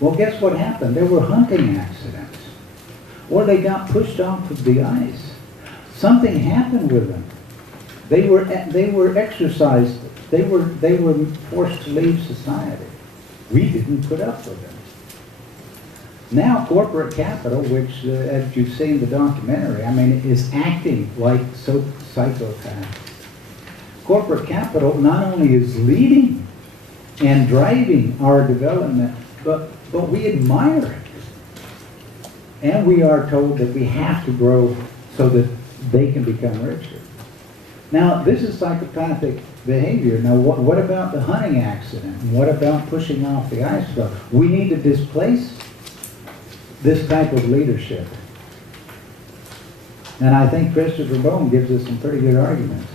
Well, guess what happened? There were hunting accidents. Or they got pushed off of the ice. Something happened with them. They were exercised. They were forced to leave society. We didn't put up with them. Now corporate capital, which as you see in the documentary, I mean, is acting like psychopaths. Corporate capital not only is leading and driving our development, but we admire it. And we are told that we have to grow so that they can become richer. Now, this is psychopathic behavior. Now, what about the hunting accident? And what about pushing off the ice floe? We need to displace this type of leadership. And I think Christopher Bone gives us some pretty good arguments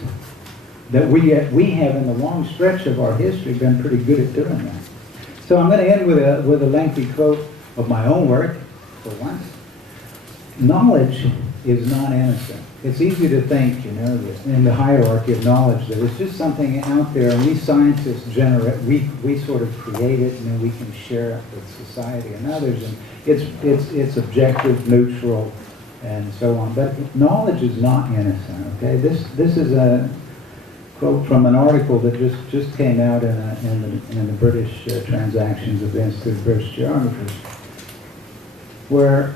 that we have in the long stretch of our history been pretty good at doing that. So I'm going to end with a lengthy quote of my own work, for once. Knowledge is not innocent. It's easy to think, you know, that in the hierarchy of knowledge that it's just something out there, and we scientists we sort of create it, and then we can share it with society and others, and it's objective, neutral, and so on. But knowledge is not innocent. Okay, this is a quote from an article that just came out in the British Transactions of the Institute of British Geographers, where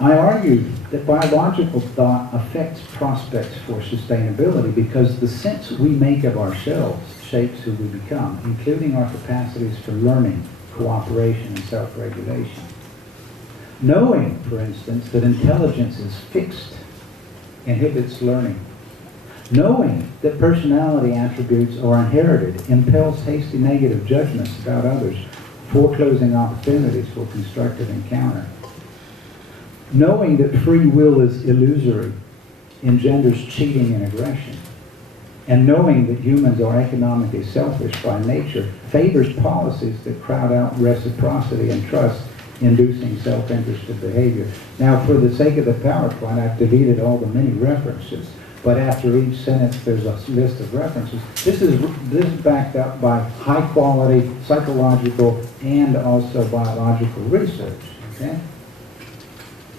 I argue that biological thought affects prospects for sustainability because the sense we make of ourselves shapes who we become, including our capacities for learning, cooperation, and self-regulation. Knowing, for instance, that intelligence is fixed inhibits learning. Knowing that personality attributes are inherited impels hasty negative judgments about others, foreclosing opportunities for constructive encounter. Knowing that free will is illusory engenders cheating and aggression. And knowing that humans are economically selfish by nature favors policies that crowd out reciprocity and trust, inducing self-interested behavior. Now, for the sake of the PowerPoint, I've deleted all the many references, but after each sentence there's a list of references. This is backed up by high-quality psychological and also biological research. Okay?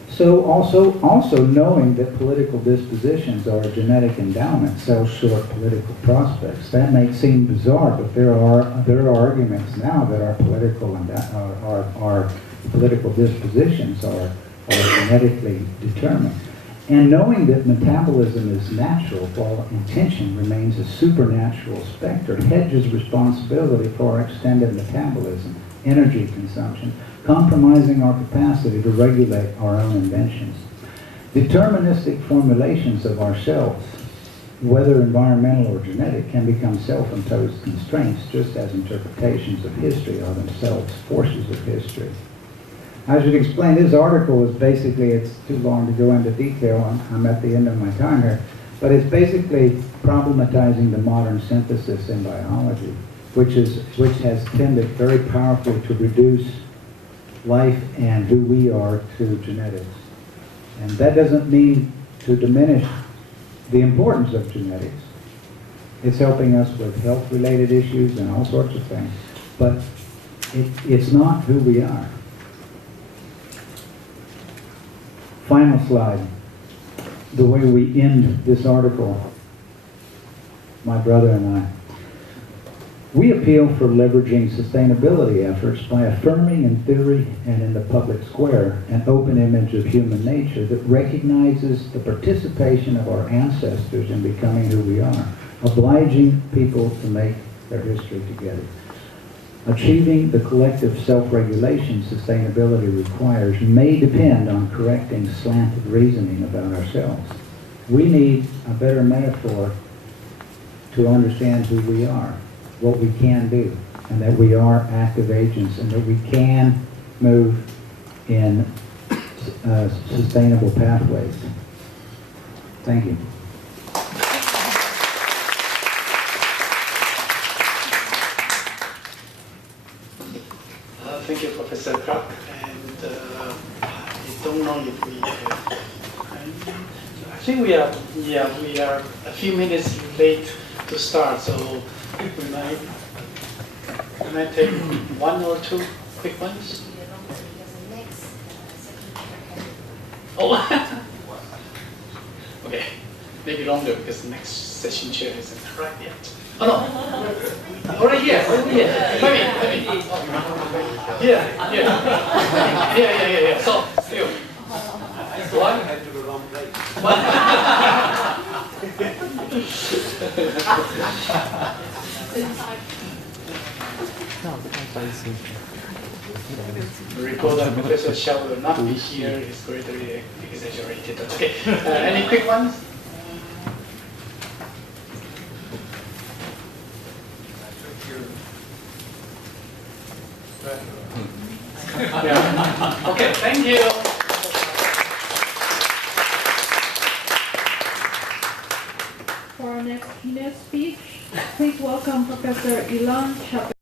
So also knowing that political dispositions are a genetic endowment sells short political prospects. That may seem bizarre, but there are arguments now that our political dispositions are genetically determined. And knowing that metabolism is natural while intention remains a supernatural specter hedges responsibility for our extended metabolism, energy consumption, compromising our capacity to regulate our own inventions. Deterministic formulations of ourselves, whether environmental or genetic, can become self-imposed constraints, just as interpretations of history are themselves forces of history. I should explain, this article is basically, it's too long to go into detail, I'm at the end of my time here, but it's basically problematizing the modern synthesis in biology, which has tended very powerfully to reduce life and who we are to genetics. And that doesn't mean to diminish the importance of genetics. It's helping us with health-related issues and all sorts of things, but it's not who we are. Final slide. The way we end this article, my brother and I. We appeal for leveraging sustainability efforts by affirming in theory and in the public square an open image of human nature that recognizes the participation of our ancestors in becoming who we are, obliging people to make their history together. Achieving the collective self-regulation sustainability requires may depend on correcting slanted reasoning about ourselves. We need a better metaphor to understand who we are, what we can do, and that we are active agents, and that we can move in sustainable pathways. Thank you. Thank you, Professor Clark. And I don't know if we have time. I think we are a few minutes late to start, so we might Can I take one or two quick ones? Oh, okay. Maybe longer because the next session chair isn't right yet. Oh no, already here. Let me. Yeah. So, you. One. The recorder, Professor Xiao will not be here. It's greatly exaggerated. Okay. Any quick ones? Yeah. Okay. Thank you. For our next keynote speech, please welcome Professor Ilan Chapel.